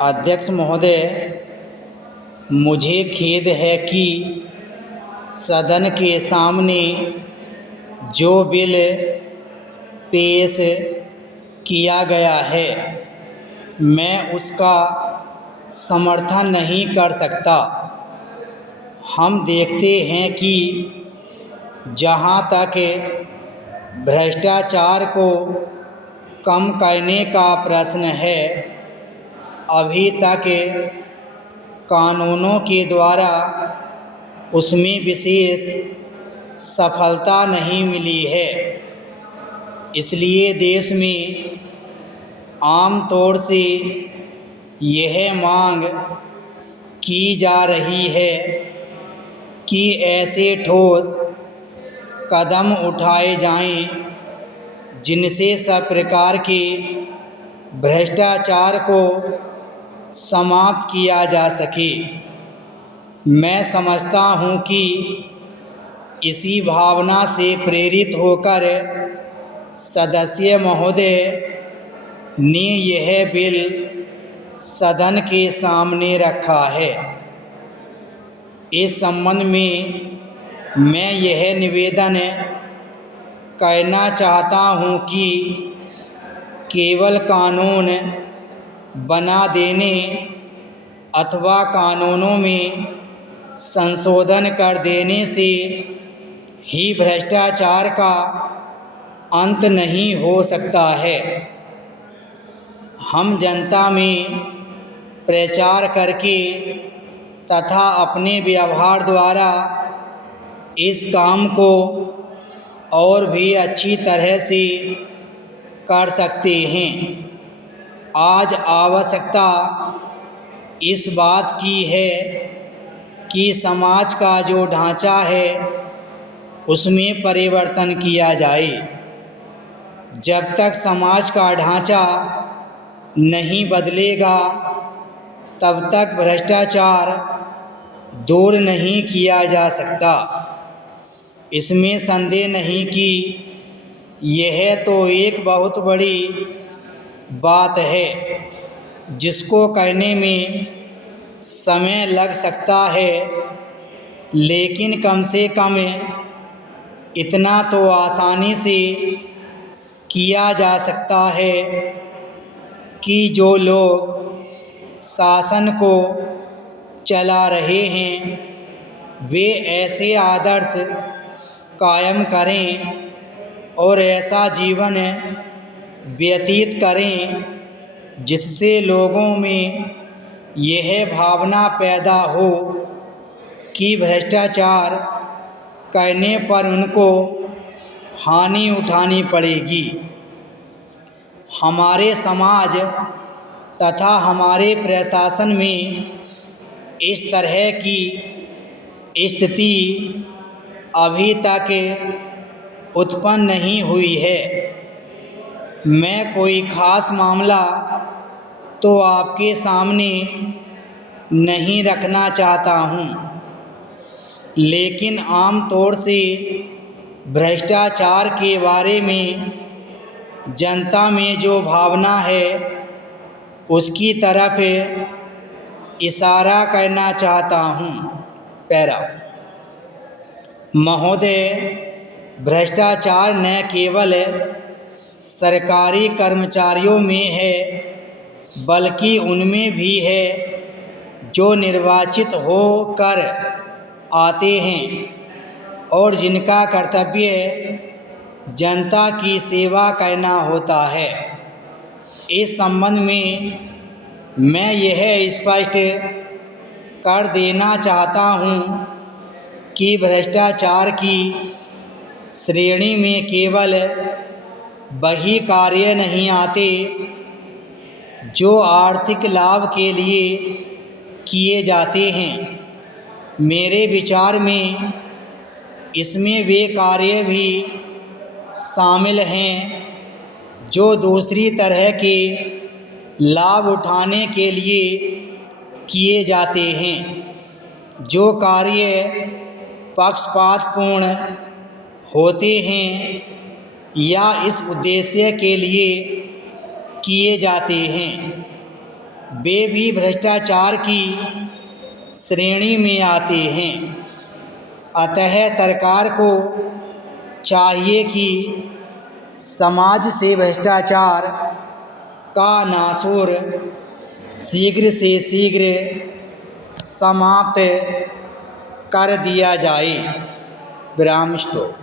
अध्यक्ष महोदय, मुझे खेद है कि सदन के सामने जो बिल पेश किया गया है मैं उसका समर्थन नहीं कर सकता। हम देखते हैं कि जहाँ तक भ्रष्टाचार को कम करने का प्रश्न है, अभी तक कानूनों के द्वारा उसमें विशेष सफलता नहीं मिली है। इसलिए देश में आम तौर से यह मांग की जा रही है कि ऐसे ठोस कदम उठाए जाएं जिनसे सब प्रकार के भ्रष्टाचार को समाप्त किया जा सके। मैं समझता हूं कि इसी भावना से प्रेरित होकर सदस्य महोदय ने यह बिल सदन के सामने रखा है। इस संबंध में मैं यह निवेदन करना चाहता हूं कि केवल कानून बना देने अथवा कानूनों में संशोधन कर देने से ही भ्रष्टाचार का अंत नहीं हो सकता है। हम जनता में प्रचार करके तथा अपने व्यवहार द्वारा इस काम को और भी अच्छी तरह से कर सकते हैं। आज आवश्यकता इस बात की है कि समाज का जो ढांचा है उसमें परिवर्तन किया जाए। जब तक समाज का ढांचा नहीं बदलेगा तब तक भ्रष्टाचार दूर नहीं किया जा सकता। इसमें संदेह नहीं कि यह तो एक बहुत बड़ी बात है जिसको करने में समय लग सकता है, लेकिन कम से कम इतना तो आसानी से किया जा सकता है कि जो लोग शासन को चला रहे हैं वे ऐसे आदर्श कायम करें और ऐसा जीवन व्यतीत करें जिससे लोगों में यह भावना पैदा हो कि भ्रष्टाचार करने पर उनको हानि उठानी पड़ेगी। हमारे समाज तथा हमारे प्रशासन में इस तरह की स्थिति अभी तक उत्पन्न नहीं हुई है। मैं कोई ख़ास मामला तो आपके सामने नहीं रखना चाहता हूँ, लेकिन आम तौर से भ्रष्टाचार के बारे में जनता में जो भावना है उसकी तरफ इशारा करना चाहता हूँ। पैरा महोदय, भ्रष्टाचार न केवल सरकारी कर्मचारियों में है बल्कि उनमें भी है जो निर्वाचित होकर आते हैं और जिनका कर्तव्य जनता की सेवा करना होता है। इस संबंध में मैं यह स्पष्ट कर देना चाहता हूँ कि भ्रष्टाचार की श्रेणी में केवल वही कार्य नहीं आते जो आर्थिक लाभ के लिए किए जाते हैं। मेरे विचार में इसमें वे कार्य भी शामिल हैं जो दूसरी तरह के लाभ उठाने के लिए किए जाते हैं। जो कार्य पक्षपातपूर्ण होते हैं या इस उद्देश्य के लिए किए जाते हैं। वे भी भ्रष्टाचार की श्रेणी में आते हैं। अतः सरकार को चाहिए कि समाज से भ्रष्टाचार का नासूर शीघ्र से शीघ्र समाप्त कर दिया जाए। विराम स्टॉप।